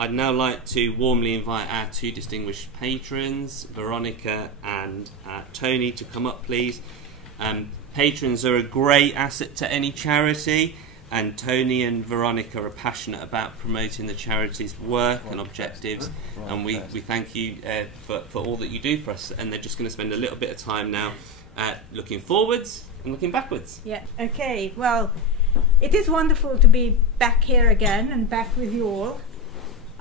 I'd now like to warmly invite our two distinguished patrons, Veronica and Tony, to come up, please. Patrons are a great asset to any charity, and Tony and Veronica are passionate about promoting the charity's work and objectives, and we thank you for all that you do for us. And they're just going to spend a little bit of time now looking forwards and looking backwards. Yeah, okay, well, it is wonderful to be back here again and back with you all.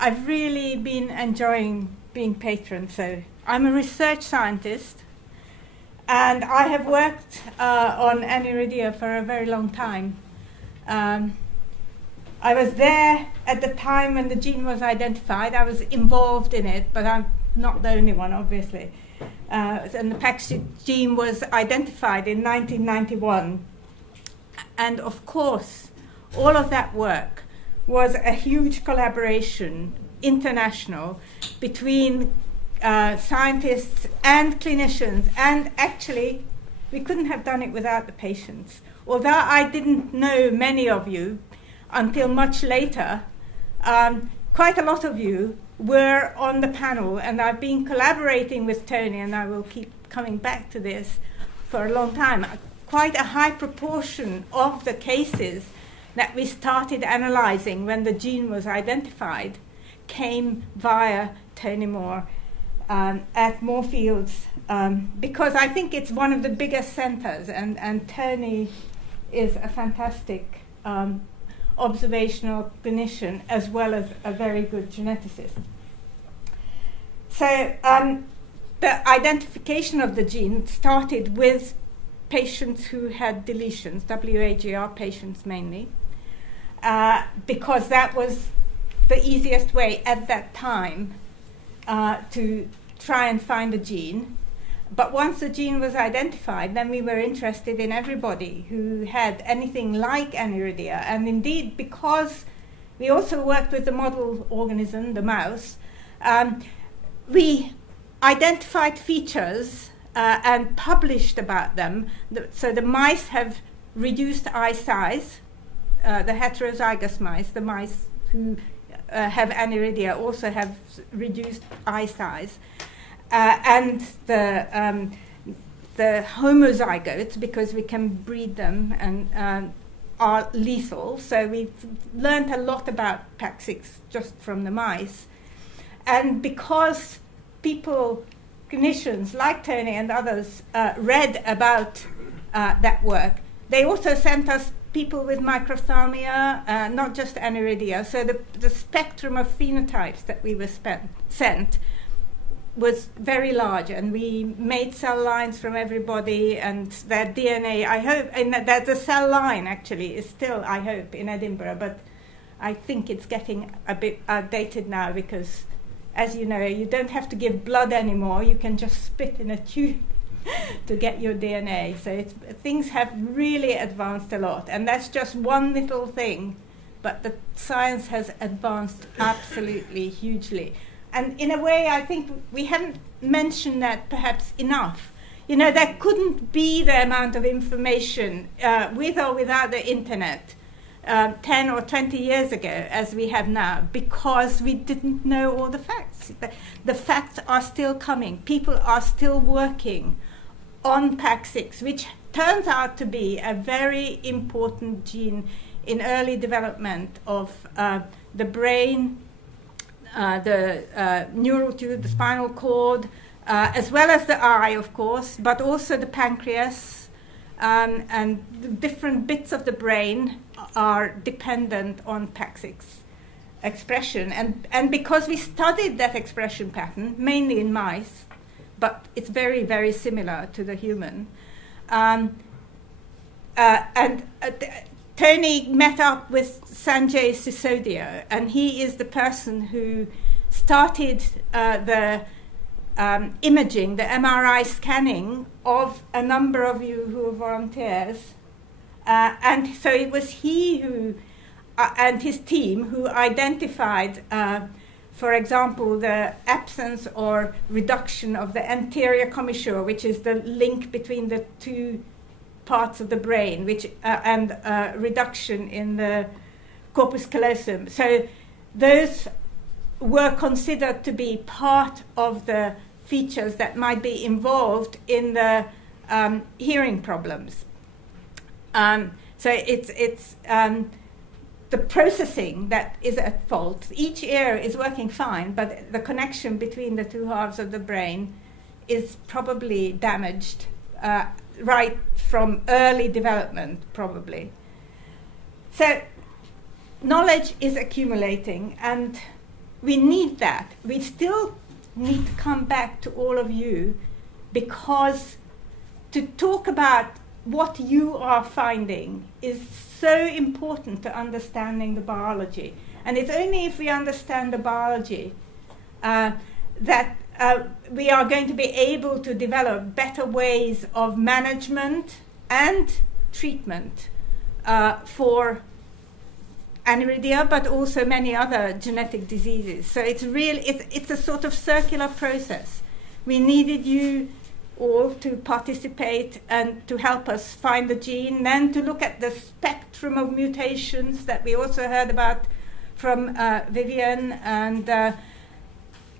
I've really been enjoying being patron. So I'm a research scientist, and I have worked on aniridia for a very long time. I was there at the time when the gene was identified. I was involved in it, but I'm not the only one, obviously. And the PAX6 gene was identified in 1991. And of course, all of that work was a huge collaboration, international, between scientists and clinicians. And actually, we couldn't have done it without the patients. Although I didn't know many of you until much later, quite a lot of you were on the panel, and I've been collaborating with Tony, and I will keep coming back to this for a long time. Quite a high proportion of the cases that we started analyzing when the gene was identified came via Tony Moore at Moorfields, because I think it's one of the biggest centers, and Tony is a fantastic observational clinician as well as a very good geneticist. So the identification of the gene started with patients who had deletions, WAGR patients mainly, because that was the easiest way at that time to try and find a gene. But once the gene was identified, then we were interested in everybody who had anything like aniridia. And indeed, because we also worked with the model organism, the mouse, we identified features and published about them. So the mice have reduced eye size. The heterozygous mice, the mice who have aniridia, also have reduced eye size. And the homozygotes, because we can breed them and are lethal. So we've learned a lot about PAX6 just from the mice. And because people, clinicians like Tony and others, read about that work, they also sent us people with microphthalmia, not just aniridia. So the spectrum of phenotypes that we were sent was very large, and we made cell lines from everybody and their DNA. I hope, and that the cell line actually is still, I hope, in Edinburgh, but I think it's getting a bit outdated now because, as you know, you don't have to give blood anymore. You can just spit in a tube to get your DNA. So things have really advanced a lot, and that's just one little thing, but the science has advanced absolutely hugely. And in a way, I think we haven't mentioned that perhaps enough. You know, there couldn't be the amount of information with or without the internet 10 or 20 years ago as we have now, because we didn't know all the facts. The facts are still coming. People are still working on PAX6, which turns out to be a very important gene in early development of the brain, the neural tube, the spinal cord, as well as the eye, of course, but also the pancreas, and the different bits of the brain are dependent on PAX6 expression. And because we studied that expression pattern, mainly in mice, but it's very, very similar to the human. Tony met up with Sanjay Sisodia, and he is the person who started the imaging, the MRI scanning of a number of you who were volunteers. And so it was he who, and his team, who identified, for example, the absence or reduction of the anterior commissure, which is the link between the two parts of the brain, which and reduction in the corpus callosum. So those were considered to be part of the features that might be involved in the hearing problems. So it's the processing that is at fault. Each ear is working fine, but the connection between the two halves of the brain is probably damaged right from early development, probably. So knowledge is accumulating, and we need that. We still need to come back to all of you, because to talk about what you are finding is so important to understanding the biology. And it's only if we understand the biology that we are going to be able to develop better ways of management and treatment for aniridia, but also many other genetic diseases. So it's a sort of circular process. We needed you all to participate and to help us find the gene, then to look at the spectrum of mutations that we also heard about from Vivian, and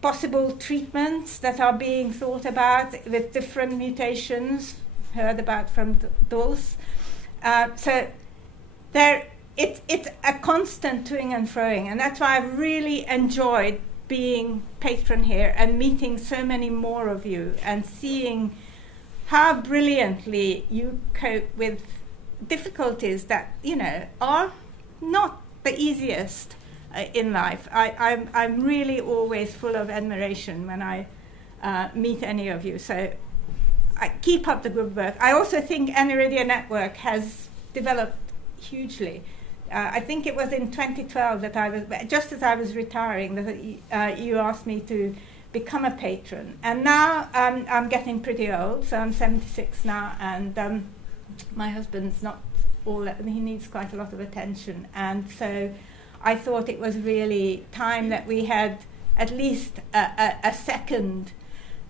possible treatments that are being thought about with different mutations, heard about from Dulce. So it's a constant toing and froing, and that's why I've really enjoyed being patron here and meeting so many more of you and seeing how brilliantly you cope with difficulties that, you know, are not the easiest in life. I'm really always full of admiration when I meet any of you. So I keep up the good work. I also think Aniridia Network has developed hugely. I think it was in 2012 that I was, just as I was retiring, that you asked me to become a patron. And now I'm getting pretty old, so I'm 76 now, and my husband's not all that, he needs quite a lot of attention. And so I thought it was really time that we had at least a second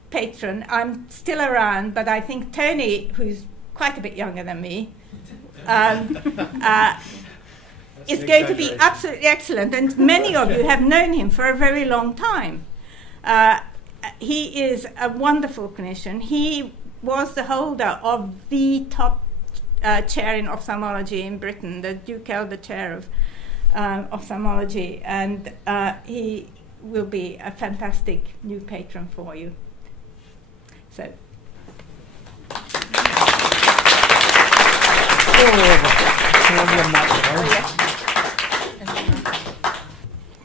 patron. I'm still around, but I think Tony, who's quite a bit younger than me, is going to be absolutely excellent, and many of you have known him for a very long time. He is a wonderful clinician. He was the holder of the top chair in ophthalmology in Britain, the Duke Elder Chair of Ophthalmology, and he will be a fantastic new patron for you. So.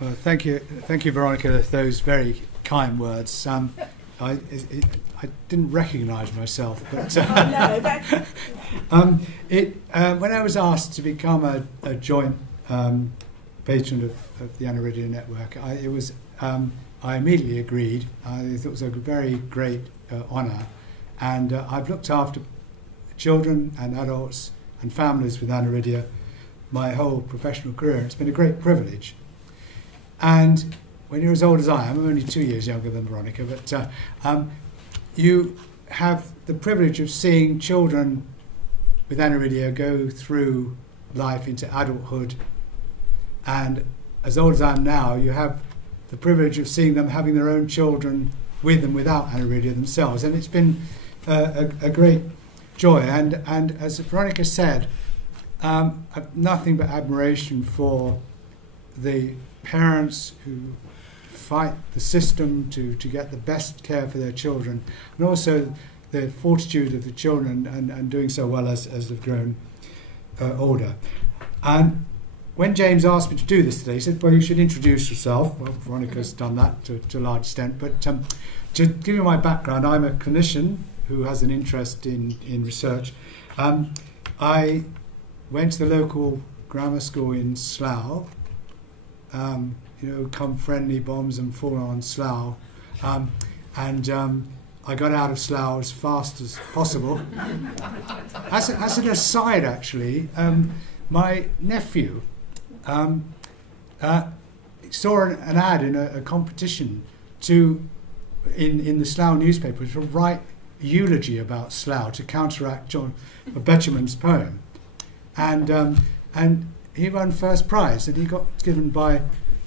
Well, thank you, Veronica, for those very kind words. I didn't recognise myself, but when I was asked to become a joint patron of the Aniridia Network, I immediately agreed. I thought it was a very great honour, and I've looked after children and adults and families with aniridia my whole professional career. It's been a great privilege. And when you're as old as I am, I'm only 2 years younger than Veronica, but you have the privilege of seeing children with aniridia go through life into adulthood. And as old as I am now, you have the privilege of seeing them having their own children with and without aniridia themselves. And it's been a great joy. And as Veronica said, I've nothing but admiration for the parents who fight the system to get the best care for their children, and also the fortitude of the children and doing so well as they've grown older. And when James asked me to do this today, he said, well, you should introduce yourself. Well, Veronica's done that to a large extent, but to give you my background, I'm a clinician who has an interest in research. I went to the local grammar school in Slough, come friendly bombs and fall on Slough. I got out of Slough as fast as possible. As an aside, actually, my nephew saw an ad in a competition in the Slough newspaper to write a eulogy about Slough to counteract John Betjeman's poem. And he won first prize, and he got given by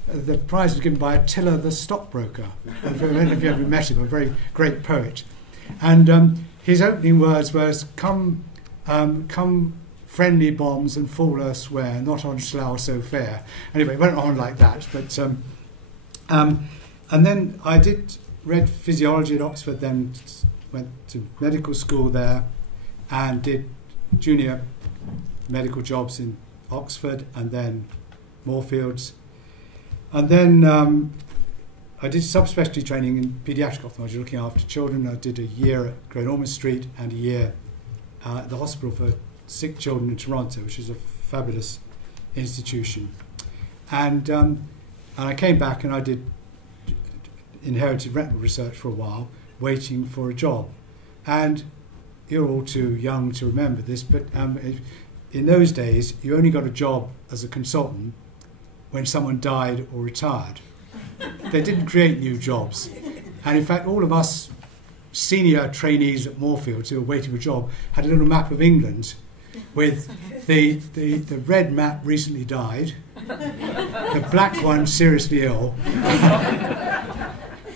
the prize was given by Attila the stockbroker. I don't know if you ever met him, a very great poet. And his opening words was, come friendly bombs and fall elsewhere, not on Slough so fair. Anyway, it went on like that. But and then I read physiology at Oxford, then went to medical school there and did junior medical jobs in Oxford and then Moorfields. And then I did subspecialty training in paediatric ophthalmology, looking after children. I did a year at Great Ormond Street and a year at the Hospital for Sick Children in Toronto, which is a fabulous institution. And I came back and I did inherited retinal research for a while, waiting for a job. And you're all too young to remember this, but in those days, you only got a job as a consultant when someone died or retired. They didn't create new jobs. And in fact, all of us senior trainees at Moorfields who were waiting for a job had a little map of England with the red map recently died, the black one seriously ill,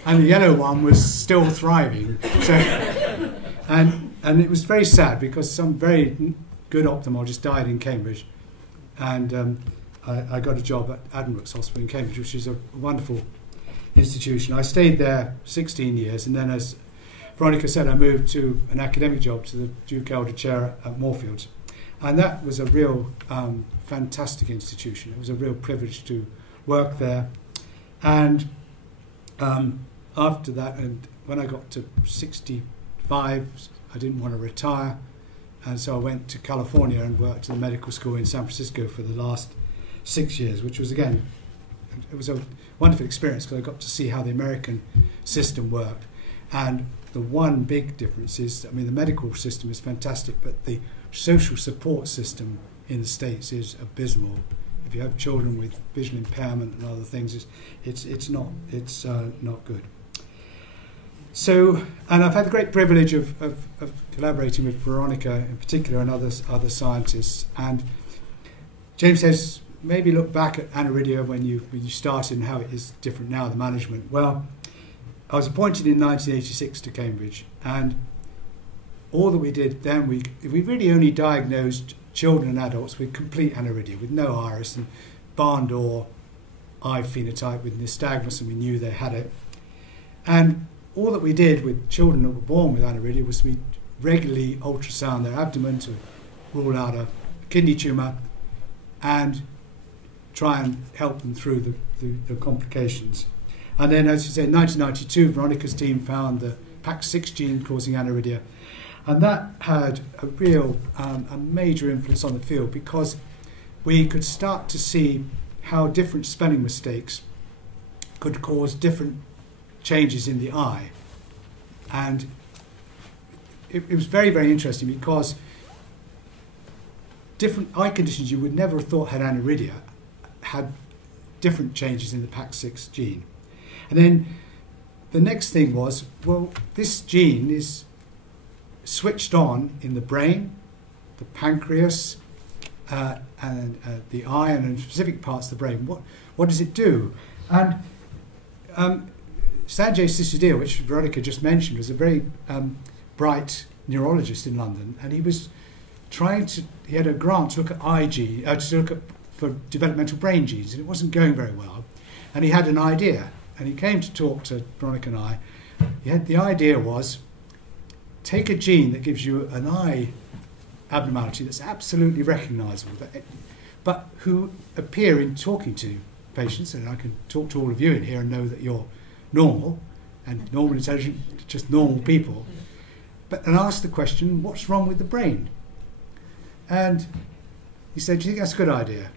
and the yellow one was still thriving. So, and it was very sad because some very good ophthalmologist died in Cambridge, and I got a job at Addenbrooke's Hospital in Cambridge, which is a wonderful institution. I stayed there 16 years, and then, as Veronica said, I moved to an academic job to the Duke Elder Chair at Moorfields, and that was a real fantastic institution. It was a real privilege to work there, and after that, and when I got to 65, I didn't want to retire, and so I went to California and worked at the medical school in San Francisco for the last 6 years, which was, again, it was a wonderful experience because I got to see how the American system worked. And the one big difference is, I mean, the medical system is fantastic, but the social support system in the States is abysmal. If you have children with vision impairment and other things, it's not good. So, and I've had the great privilege of collaborating with Veronica in particular and other scientists. And James says, maybe look back at Aniridia when you started and how it is different now, the management. Well, I was appointed in 1986 to Cambridge, and all that we did then, we really only diagnosed children and adults with complete aniridia, with no iris and barn door eye phenotype with nystagmus, and we knew they had it. And all that we did with children that were born with aniridia was we regularly ultrasound their abdomen to rule out a kidney tumour and try and help them through the complications. And then, as you say, in 1992, Veronica's team found the PAX6 gene causing aniridia. And that had a real, a major influence on the field because we could start to see how different spelling mistakes could cause different changes in the eye. And it was very, very interesting because different eye conditions you would never have thought had aniridia had different changes in the PAX6 gene. And then the next thing was, well, this gene is switched on in the brain, the pancreas, and the eye, and in specific parts of the brain. What does it do? And Sanjay Sisodia, which Veronica just mentioned, was a very bright neurologist in London, and he was he had a grant to look at for developmental brain genes, and it wasn't going very well. And he had an idea, and he came to talk to Veronica and I. The idea was, take a gene that gives you an eye abnormality that's absolutely recognisable, but who appear in talking to patients, and I can talk to all of you in here and know that you're normal, and normal, intelligent, just normal people, and ask the question, what's wrong with the brain? And he said, do you think that's a good idea?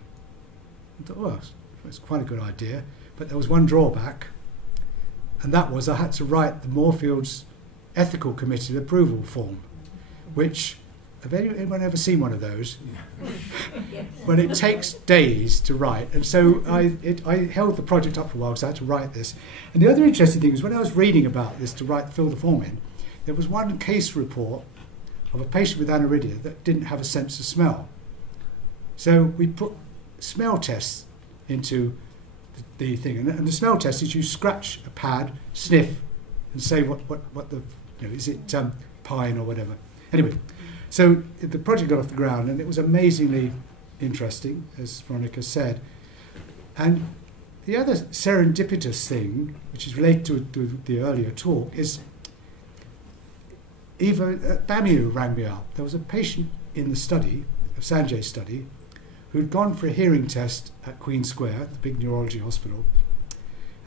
I thought, well, it's quite a good idea, but there was one drawback, and that was I had to write the Moorfields Ethical Committee approval form, which, have anyone ever seen one of those? Well, it takes days to write, and so I held the project up for a while because I had to write this. And the other interesting thing is when I was reading about this to fill the form in, there was one case report of a patient with aniridia that didn't have a sense of smell. So we put smell tests into the thing. And the smell test is you scratch a pad, sniff, and say what the, is it pine or whatever. Anyway, so the project got off the ground, and it was amazingly interesting, as Veronica said. And the other serendipitous thing, which is related to the earlier talk, is Eva Bamiu rang me up. There was a patient in the study, of Sanjay's study, who'd gone for a hearing test at Queen Square, the big neurology hospital.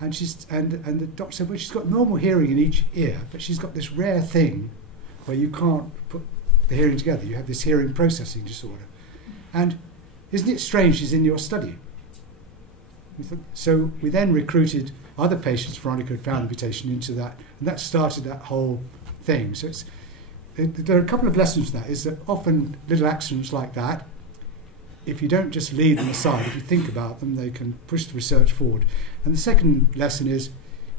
And the doctor said, well, she's got normal hearing in each ear, but she's got this rare thing where you can't put the hearing together. You have this hearing processing disorder. And isn't it strange she's in your study? So we then recruited other patients. Veronica had found a mutation into that, and that started that whole thing. So there are a couple of lessons from that, is that often little accidents like that, if you don't just leave them aside, if you think about them, they can push the research forward. And the second lesson is,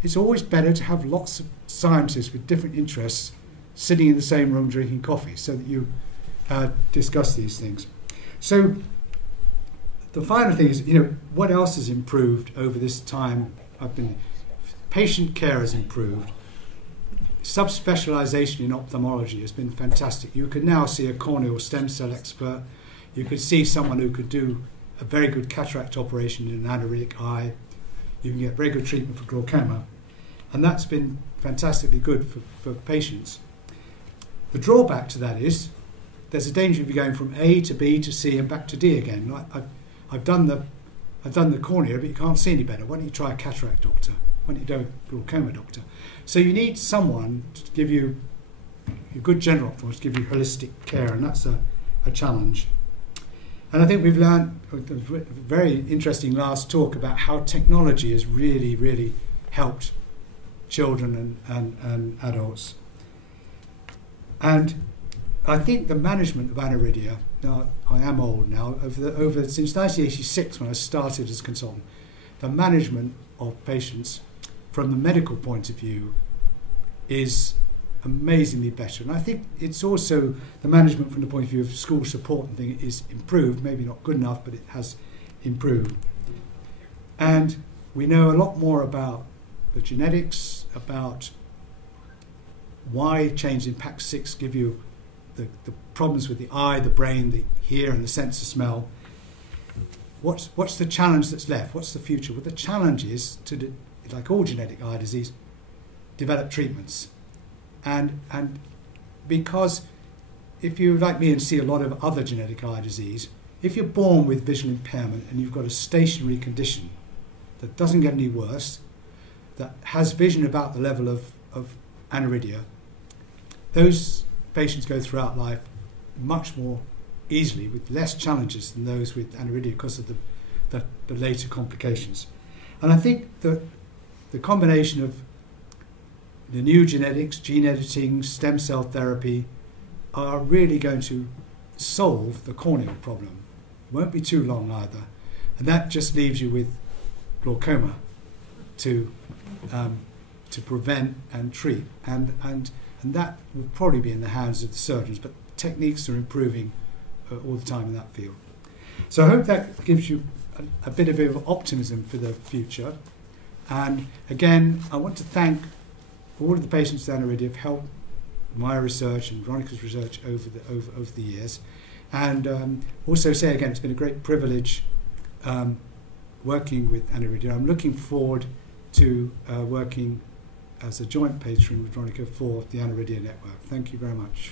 it's always better to have lots of scientists with different interests sitting in the same room drinking coffee, so that you discuss these things. So the final thing is, what else has improved over this time? Patient care has improved. Subspecialization in ophthalmology has been fantastic. You can now see a corneal stem cell expert. You could see someone who could do a very good cataract operation in an anuritic eye. You can get very good treatment for glaucoma. And that's been fantastically good for patients. The drawback to that is there's a danger of you going from A to B to C and back to D again. I've done the cornea, but you can't see any better. Why don't you try a cataract doctor? Why don't you do a glaucoma doctor? So you need someone to give you a good general ophthalmologist, to give you holistic care, and that's a challenge. And I think we've learned a very interesting last talk about how technology has really, really helped children and adults. And I think the management of aniridia, now I am old now, since 1986 when I started as a consultant, the management of patients from the medical point of view is amazingly better. And I think it's also the management from the point of view of school support and thing is improved, maybe not good enough, but it has improved. And we know a lot more about the genetics, about why changes in PAX6 give you the problems with the eye, the brain, the hear and the sense of smell. What's the challenge that's left? What's the future? Well, the challenge is to, like all genetic eye disease, develop treatments. And because if you're like me and see a lot of other genetic eye disease, if you're born with visual impairment and you've got a stationary condition that doesn't get any worse, that has vision about the level of aniridia, those patients go throughout life much more easily with less challenges than those with aniridia because of the later complications. And I think that the combination of the new genetics, gene editing, stem cell therapy are really going to solve the corneal problem. Won't be too long either. And that just leaves you with glaucoma to prevent and treat. And that will probably be in the hands of the surgeons, but techniques are improving all the time in that field. So I hope that gives you a bit of optimism for the future. And again, I want to thank all of the patients with aniridia have helped my research and Veronica's research over the years. And also say again, it's been a great privilege working with aniridia. I'm looking forward to working as a joint patron with Veronica for the Aniridia Network. Thank you very much.